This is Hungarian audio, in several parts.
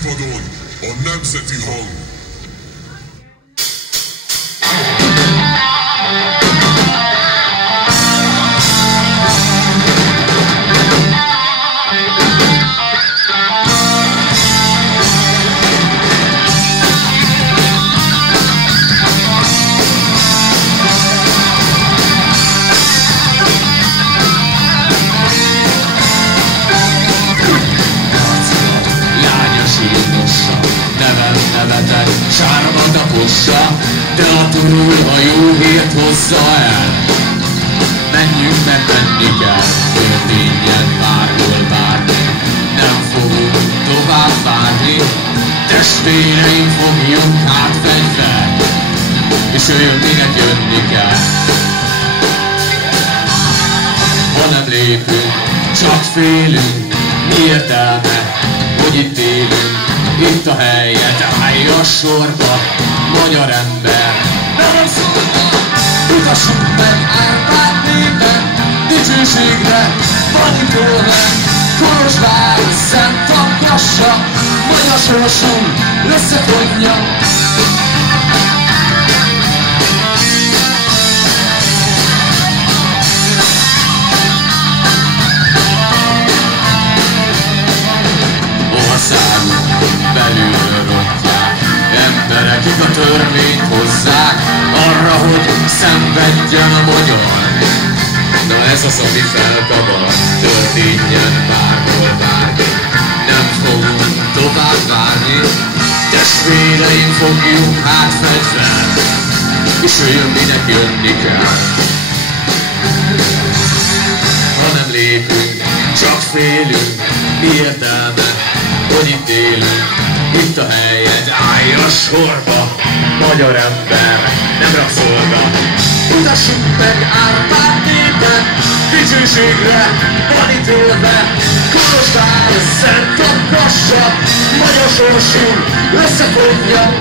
színpadon a nemzeti hang. Nevetek, sárba tapossa, de a turul a jó hírt hozza el. Menjünk, mert menni kell, történjen bárhol bármi. Nem fogunk tovább várni, testvéreim fogjuk hát fegyvert, és jöjjön, minek jönni kell. Ha nem lépünk, csak félünk, mi értelme, hogy itt élünk. Itt a helyed, állj a sorba, magyar ember. Nem szólva, utassunk meg Árpád népe, dicsőségre van ítélve. Kolozsvár, Szent Tankassa, magyar sorsunk összefonja. Belülről rontják emberek, akik a törvényt hozzák arra, hogy szenvedjen a magyar. Na ez az, ami felkavar, történjen bárhol bármi. Nem fogunk tovább várni, testvéreim fogjuk hát fegyvert, és jöjjön, minek jönni kell. Ha nem lépünk, csak félünk, mi értelme, hogy itt élünk, itt a helyed, állj a sorba, magyar ember, nem rabszolga. Utassunk meg Árpád népe, dicsőségre van ítélve. Kolozsvár, Szent Tankassa, magyar sorsunk összefonja.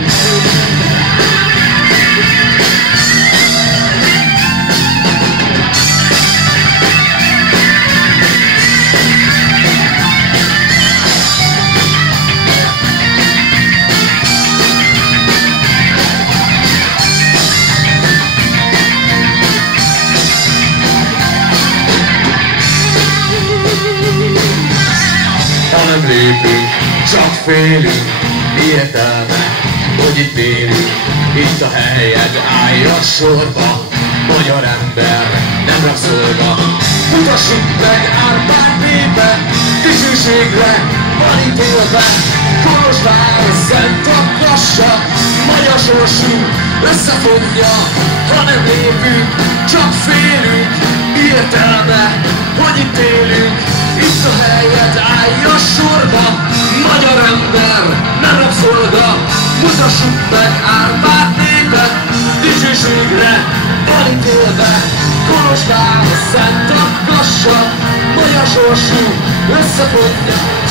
Nem lépünk, csak félünk, mi értelme, hogy itt élünk. Itt a helyed, állj a sorba, magyar ember, nem rabszolga. Mutassuk meg Árpád népe, dicsőségre van ítélve. Kolozsvár, Szent Tankassa, magyar sorsunk összefonja. Ha nem lépünk, csak félünk, mi értelme, hogy itt élünk. Itt a helyed, állj a sorba, magyar ember, nem rabszolga. Mutassuk meg Árpád népe, dicsőségre van ítélve. Kolozsvár, Szent Tankassa, magyar sorsunk összefonja.